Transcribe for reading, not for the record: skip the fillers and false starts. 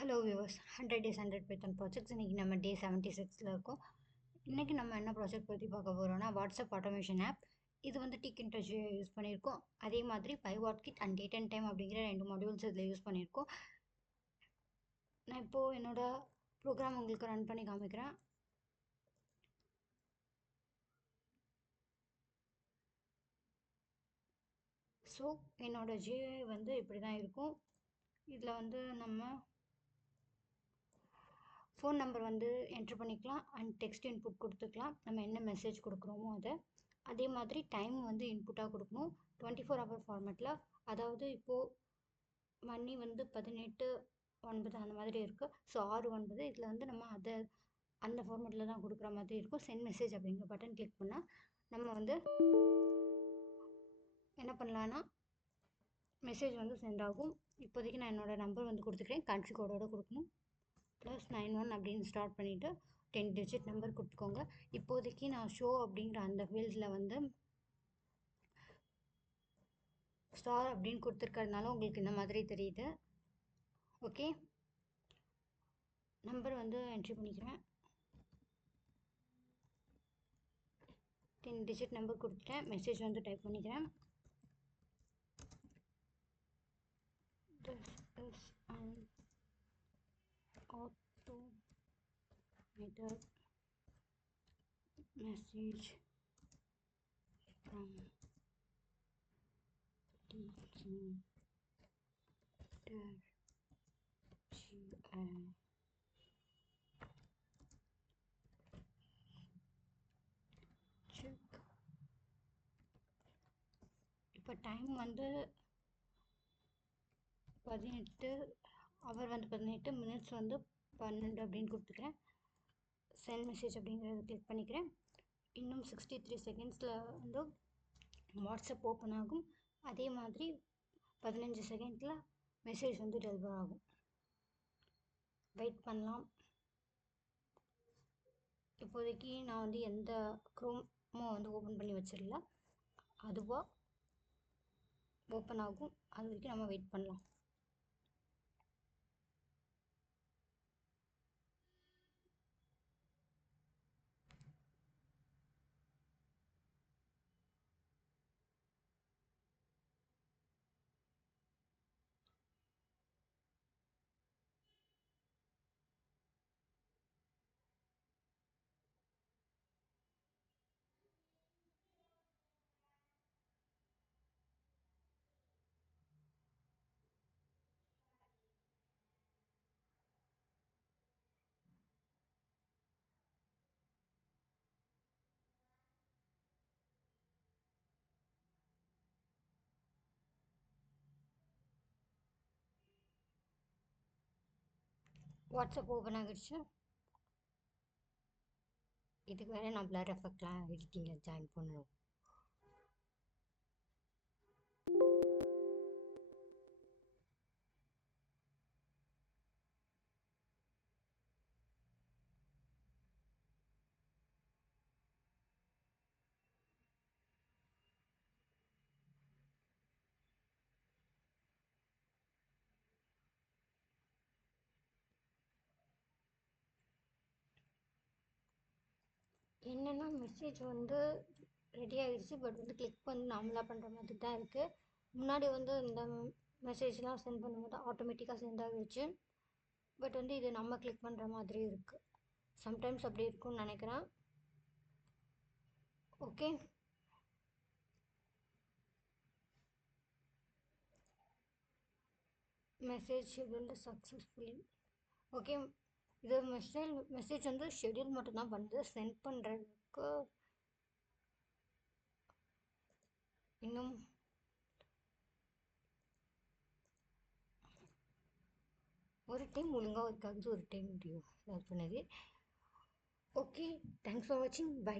Hello viewers 100 days 100 Python projects. இன்றைக்கி நம்ம டே 76ல் இருக்கோம். இன்றைக்கி நம்ம என்ன ப்ராஜெக்ட் பற்றி பார்க்க போகிறோம்னா வாட்ஸ்அப் ஆட்டோமேஷன் ஆப். இது வந்து டிக் இன்டர்ஜி யூஸ் பண்ணியிருக்கோம். அதே மாதிரி பைவாட்கிட் அண்ட் டேட் அண்ட் டைம் அப்படிங்கிற 2 மாடியூல்ஸ் இதில் யூஸ் பண்ணியிருக்கோம். நான் இப்போது என்னோடய ப்ரோக்ராம் உங்களுக்கு ரன் பண்ணி காமிக்கிறேன். ஸோ என்னோடய ஜிஐ வந்து இப்படி தான் இருக்கும். இதில் வந்து நம்ம ஃபோன் நம்பர் வந்து என்ட்ரு பண்ணிக்கலாம் அண்ட் டெக்ஸ்ட் இன்புட் கொடுத்துக்கலாம். நம்ம என்ன மெசேஜ் கொடுக்குறோமோ அதை. அதே மாதிரி டைம் வந்து இன்புட்டாக கொடுக்கணும் 24 hour ஃபார்மேட்டில். அதாவது இப்போது மணி வந்து 18:09 அந்த மாதிரி இருக்குது. ஸோ 6:09 இதில் வந்து நம்ம அதை அந்த ஃபார்மேட்டில் தான் கொடுக்குற மாதிரி இருக்கும். சென்ட் மெசேஜ் அப்படிங்கிற பட்டன் கிளிக் பண்ணால் நம்ம வந்து என்ன பண்ணலான்னா மெசேஜ் வந்து சென்ட் ஆகும். இப்போதைக்கு நான் என்னோடய நம்பர் வந்து கொடுத்துக்கிறேன். கண்ட்ரி கோடோடு கொடுக்கணும். +91 அப்படின்னு ஸ்டார்ட் பண்ணிவிட்டு 10 digit நம்பர் கொடுத்துக்கோங்க. இப்போதைக்கு நான் ஷோ அப்படிங்கிற அந்த ஃபீல்டில் வந்து ஸ்டார் அப்படின்னு கொடுத்துருக்கறதுனால உங்களுக்கு இந்த மாதிரி தெரியுது. ஓகே, நம்பர் வந்து என்ட்ரி பண்ணிக்கிறேன். 10 digit நம்பர் கொடுத்துட்டேன். மெசேஜ் வந்து டைப் பண்ணிக்கிறேன். This is an automated message from teaching check. இப்போ டைம் வந்து 18, அவர் வந்து 18, மினிட்ஸ் வந்து 12 அப்படின்னு கொடுத்துக்கிறேன். சென்ட் மெசேஜ் அப்படிங்கிறத கிளிக் பண்ணிக்கிறேன். இன்னும் 63 செகண்ட்ஸில் வந்து வாட்ஸ்அப் ஓப்பன் ஆகும். அதே மாதிரி 15 செகண்டில் மெசேஜ் வந்து டெலிவர் ஆகும். வெயிட் பண்ணலாம். இப்போதைக்கு நான் வந்து எந்த க்ரோமோ வந்து ஓப்பன் பண்ணி வச்சிடல, அதுவாக ஓப்பன் ஆகும். அது வரைக்கும் நம்ம வெயிட் பண்ணலாம். வாட்ஸ்அப் ஓப்பன் ஆகிடுச்சு. இதுக்கு வேறு நான் பிளர் எஃபெக்ட்லாம் எடிட்டிங்கில் ஜாயின் பண்ணணும். என்னென்னா மெசேஜ் வந்து ரெடி ஆகிடுச்சு. பட் வந்து கிளிக் பண்ணி நார்மலாக பண்ணுற மாதிரி தான் இருக்குது. முன்னாடி வந்து இந்த மெசேஜ்லாம் சென்ட் பண்ணும்போது ஆட்டோமேட்டிக்காக சென்ட் ஆகிடுச்சு. பட் வந்து இது நம்ம கிளிக் பண்ணுற மாதிரி இருக்குது. சம்டைம்ஸ் அப்படி இருக்கும்னு நினைக்கிறேன். Okay, message scheduled successfully. Okay, இது மெசேஜ் வந்து ஷெட்யூல் மட்டும்தான் பண்ணுது. சென்ட் பண்ணுறதுக்கு இன்னும் ஒரு டைம் ஒழுங்காக ஒர்க் ஆகுது, ஒரு டைம் முடியும் பண்ணுது. ஓகே, தேங்க்ஸ் ஃபார் வாட்சிங். பை.